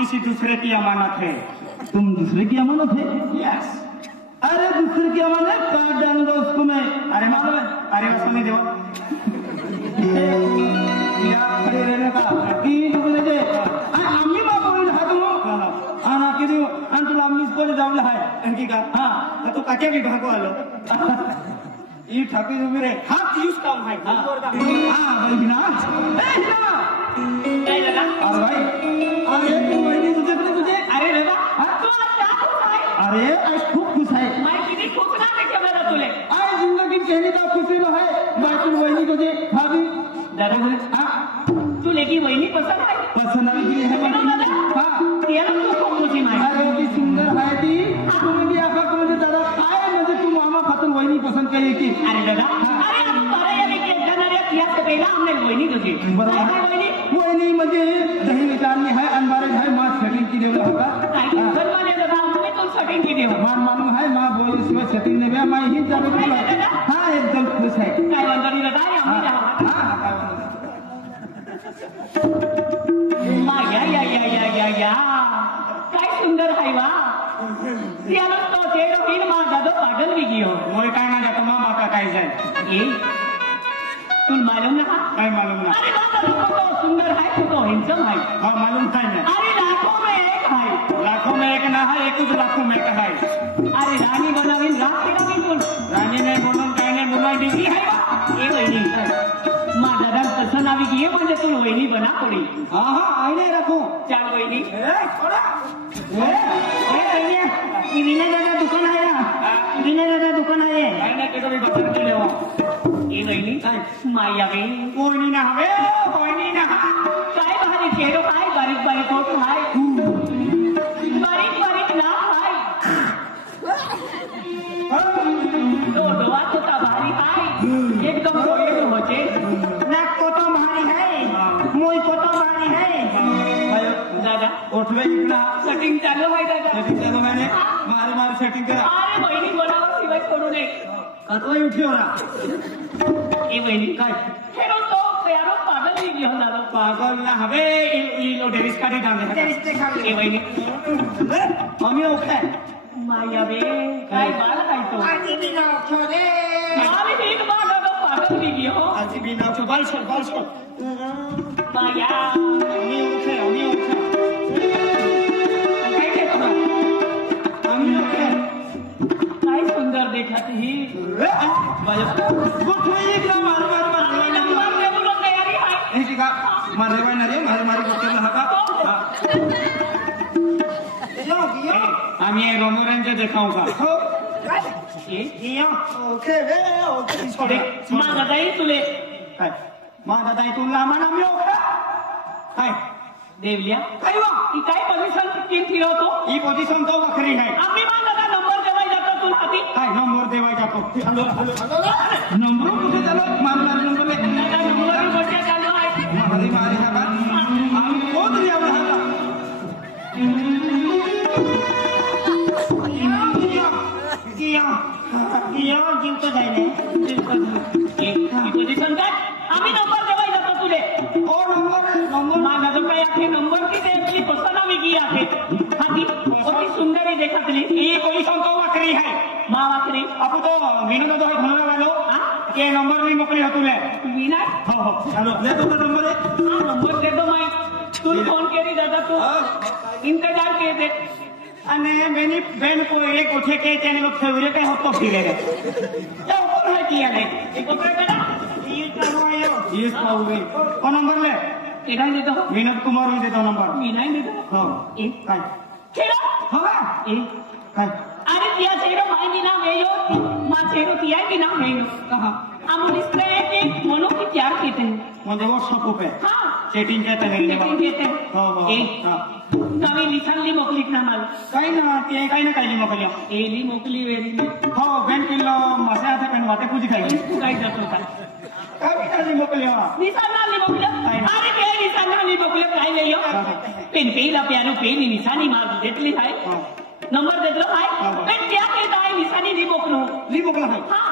किसी दूसरे की अमानत है। तुम दूसरे की अमानत है? यस। अरे दूसरे की अमानत काट डालूंगा उसको मैं। अरे मालूम है, अरे बस नहीं दो खड़े रहने का की तुमने जे आम्ही बाप बोल रहा तुम आना के दियो आणि तुला आम्ही स्कूल जावला आहे आणखी का? हां तू काट्या विभाग आलो ई ठाकरे तुम्ही रे हात यूज काम आहे। हां बहिणा काय दादा? अरे भाई अरे तू बहिणी तुझे अरे दादा तू आज क्या खुश आहे? अरे आज खूप खुश आहे। मैं किती खुश नाही केलं तुले आज जिंदगी कहने का खुशी न है बाकी बहिणी तुझे भाभी दादा तू लेकी वहिनी पसंत आहे? पसंद आली है दादा हां त्याला तू खूप खुशी माहिती अरे ती सुंदर आहे ती तुम्ही आका म्हणजे दादा काय म्हणजे तू मामा खातून वहिनी पसंद केली की? अरे दादा अरे आपण बरं याने की जाणाऱ्या क्लास पहिला हमने वहिनी तुझी बरोबर वहिनी वहिनी म्हणजे दही विचारणी है अनबारे है मां सेटिंग की देवला होता काय घर वाले दादा हमने तो सेटिंग की देव मान मानू है मां बोल इसमें सेटिंग ने बे मां ही चालू की हां एकदम खुश है। काय वंदनी दादा आम्ही जा हां काय या काय सुंदर आहे वा त्याला तो चेहरा तीन मार दादो पागल भी गियो मोय काय ना जातो मां बाका काय जाय ए तू मालूम ना काय मालूम ना? अरे दादा तो सुंदर है तो हैंडसम है हां मालूम काय ना? अरे लाखों में एक है लाखों में एक ना है एक लाखों में एक है। अरे रानी बनावीन रात केला बिलकुल राणी ने बोलून काय ने बोलाय बिजी है वा ए वहिनी मा दादा पसंद आवी गिये म्हणजे तू वहिनी बना पडी हां हां आईने रखो चाल वहिनी ए थोड़ा ए भैया ये विनय दादा दुकान आहे ना विनय दादा दुकान आहे काय ना के तो भी बचन के लेवा ए वहिनी माया बे कोणी ना हवे कोणी ना काय भारी चेहरो काय बारीक बारीक होत हाय बारीक बारीक ना हाय तो डोळा तो भारी हाय एकदम डोळे होते नाक को तो भारी है मुंह को तो भारी है दादा उठवे इकडा सेटिंग चालू आहे दादा सेटिंग चालू मैंने मारे मारे सेटिंग करा अरे बहिणी बोलावा शिवाय करू नये कतवा उठियो ना ए बहिणी काय हेरो तो प्यारो पागल ही घेऊन दादा पागल ना हवे ई लो डेरिस काढे दांडे टेरिस ते खाली ए बहिणी आम्ही ओळखाय माया बे काय बाला काय तो आजी बिना छोले आम्ही ठीक बाला पागल भी घेऊ आजी बिना बाल सोड माया आम्ही ओळखाय काय ते तो आम्ही ओळखाय काय सुंदर देखत ही उठवे इकडा मार मार मार नंबर दे बोलो तयारी आहे हे ठीक आहे मारे वाय ना रे मारे मारे गोष्टीला हाका आम्ही रोमोरांचे देखाव का हो काय ए या ओके वे ओके छोडे माझा जाई तुले काय माझा दाई तुला म्हणा आम्ही ओळखा काय देवल्या काय वा ही काय पोझिशन तीन फिरवतो ही पोझिशन तो वखरी आहे आम्ही माझा नंबर देवाय जातो तुला हाती काय नंबर देवाय जातो हॅलो हॅलो नंबर कुठे चालू मारला नंबर दादा नंबर बड्डे चालू आहे मारी मारी हाका आम्ही कोण रे एवढा हाका जीव तो जायले पोझिशन काय आम्ही नंबर देवाय जातो तुले ओ नंबर माझा जो काय आहे नंबर की ते आपली पसंद आम्ही की आहे हाती अति सुंदर ही देखतली ही पोझिशन तो वखरी आहे मा वाकरे आपण तो विनोद तो म्हणून आलो ये नंबर मी मोकली होतुले विना हो हो चलो ले तो नंबर आहे हा नंबर दे दो माई तू फोन केली दादा तू इंतजार के दे અને મેની બેન को एक उठे के चैनल फेवरेट है तो फिरे क्या ऊपर है किया ले एक ऊपर बेटा ये चालू आयो ये पाऊंगे ओ नंबर ले एका दे दो विनोद कुमार भी देता नंबर विना दे दो हो एक काय चलो होगा एक काय अरे तिया चेहरो माई बिना वेयो मा चेहरो तिया बिना वेयो कहां हम इससे कि मनो की प्यार कहते हैं म्हणजे व्हाट्सअप पे हाँ चैटिंग कहते हैं सेटिंग कहते हैं हो हो एक हां कमी लिखाणली मोकलीत ना माल काही ना ते काही ना काही मोकल्या एली मोकली वेरी हो बेन किलो मासे हाते पेन वाटे पूजी खाई तू काय जातो का काही काही मोकल्या निशानाली मोकल्या अरे ते निशानाली मोकल्या काय नाही हो पेन पेला प्यारो पेनी निशानी मार घेतली आहे नंबर दे दो हाय पण क्या कहता है निशानी नहीं मोकलो ली मोकला है हाँ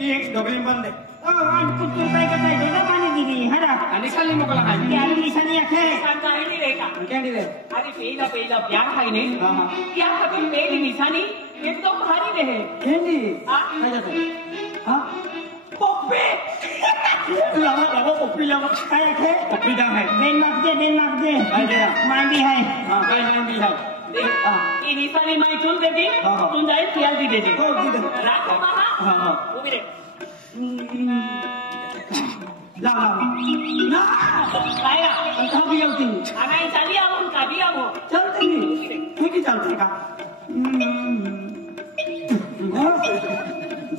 ये डबली बंद है आणि कुठे काय करताय दोन पाणी दिली हरा आणि खाली मोकला है त्याला निशाणी आहे निशान काही नाही रे का कॅन्डी रे अरे पहिला प्यार खाई नहीं हाँ हाँ क्या कभी मेरी निशानी एकदम भारी रहे कॅन्डी हाँ काय जातं हाँ पप्पे लावा पप्पी लावा काय आहे पप्पी दाम है बेन माग दे काय दे मांडी आहे हाँ काय मांडी है हाँ ये निशानी मैं चुन देती हाँ, हाँ। तुम जाए प्यार दी देती हो दी दे राखो महा हाँ हाँ वो भी रे ला ना काय ना कहाँ भी होती आना चाली आओ कभी आओ चलते नहीं है कि चलते का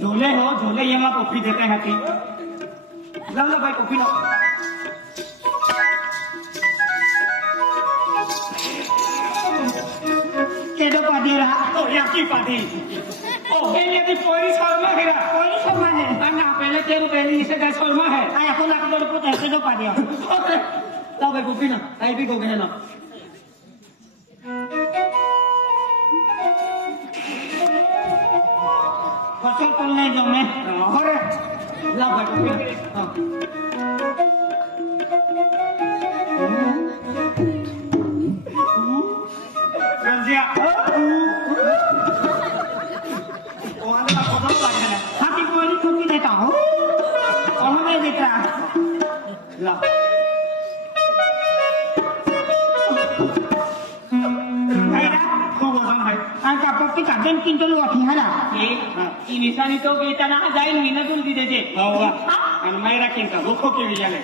झोले हो झोले ये माँ पप्पी देते हैं कि ला भाई पप्पी ला केडो पादी रहा तो याकी पाती ओ ये की पोरी शर्मा है ना कोणी समान आहे अन्ना पहले तेरू पहले इसे का शर्मा है काय आपण लाख रुपये केडो पादी ओके ला भाई पप्पी ना आई भी को गए ना बसो कोण नाही जमे अरे ला भाई पप्पी हाँ रंजिया ओ आंदा को तो लगा ना हाती कोणी ठोकी देता हो अहमे देता ला हैरा खूब वजन है आता पप्पी का दिन किंतल वाठी हरा ये निशानी तो घेताना जाईल विना तुला दी देते हवा आणि मैरा किंका दुखो के विचारले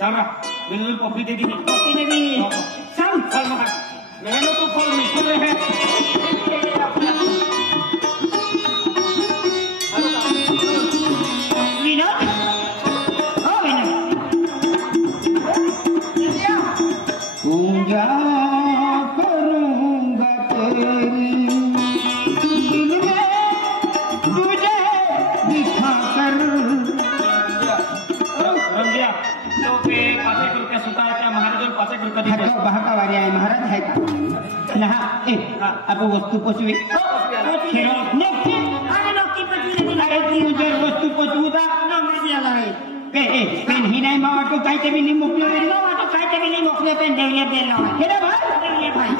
चला बिल्कुल पप्पी दे दी पप्पी ने भी चल चल मत मैंने तो फल मिल रहे हैं विनोद हो विनोद पूजा करूंगा तेरी दिल में तुझे दिखाकर रंजिया तो पे 5 रुपया सुता है क्या महाराज 5 रुपया दे हटो बहका वारी आहे महाराज आहे का नहा ए आपण वस्तू पोचवी खेळो नक्की अरे नक्की पोचवी नाही ती जर वस्तू पोचवूदा ना माझी आला आहे ए पेन ही नाही मा वाटो काय ते मी मोकले रे ना वाटो काय ते मी मोकले पेन देवले बेल लावा हे रे भाई देवले भाई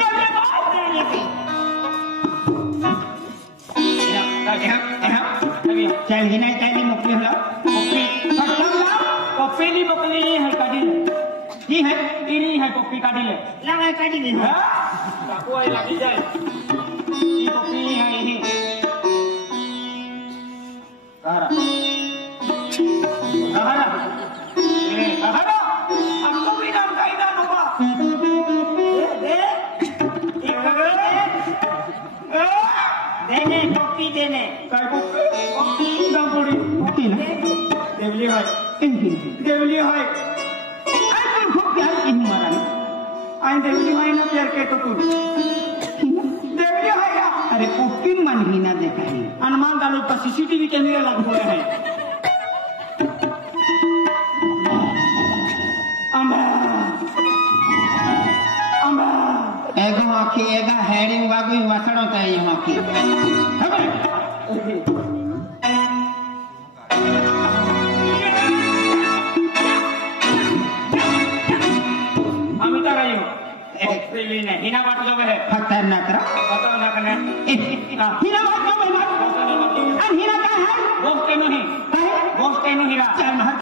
चल ही नाही काय मोकले होला पप्पी बकली है काटी ही है इनी है पप्पी काटी ले लगा काढी दे काकू आई लगी जाए ये पप्पी है यही कहारा कहारा ए कहारा हमको भी नाम का इधर बाबा देने टोपी देने काय पप्पी ना पड़ी टोपी ना देवली है देवली है आई तू खूप प्यार की मारा आई देवली है ना प्यार के तो तू देवली है या अरे टोपी मन ही ना देखा है अनुमान डालो पर सीसीटीवी कैमरे लग पड़े हैं एगो आखी एगा हेड़ी वागु वासड़ो त यहाँ की अमिता रही हो रेली ने हिना बात जो है खतरनाक रा पता ना करने हिना बात का मैं बात पता नहीं हिना का है दोस्त के नहीं है दोस्त के नहीं हीरा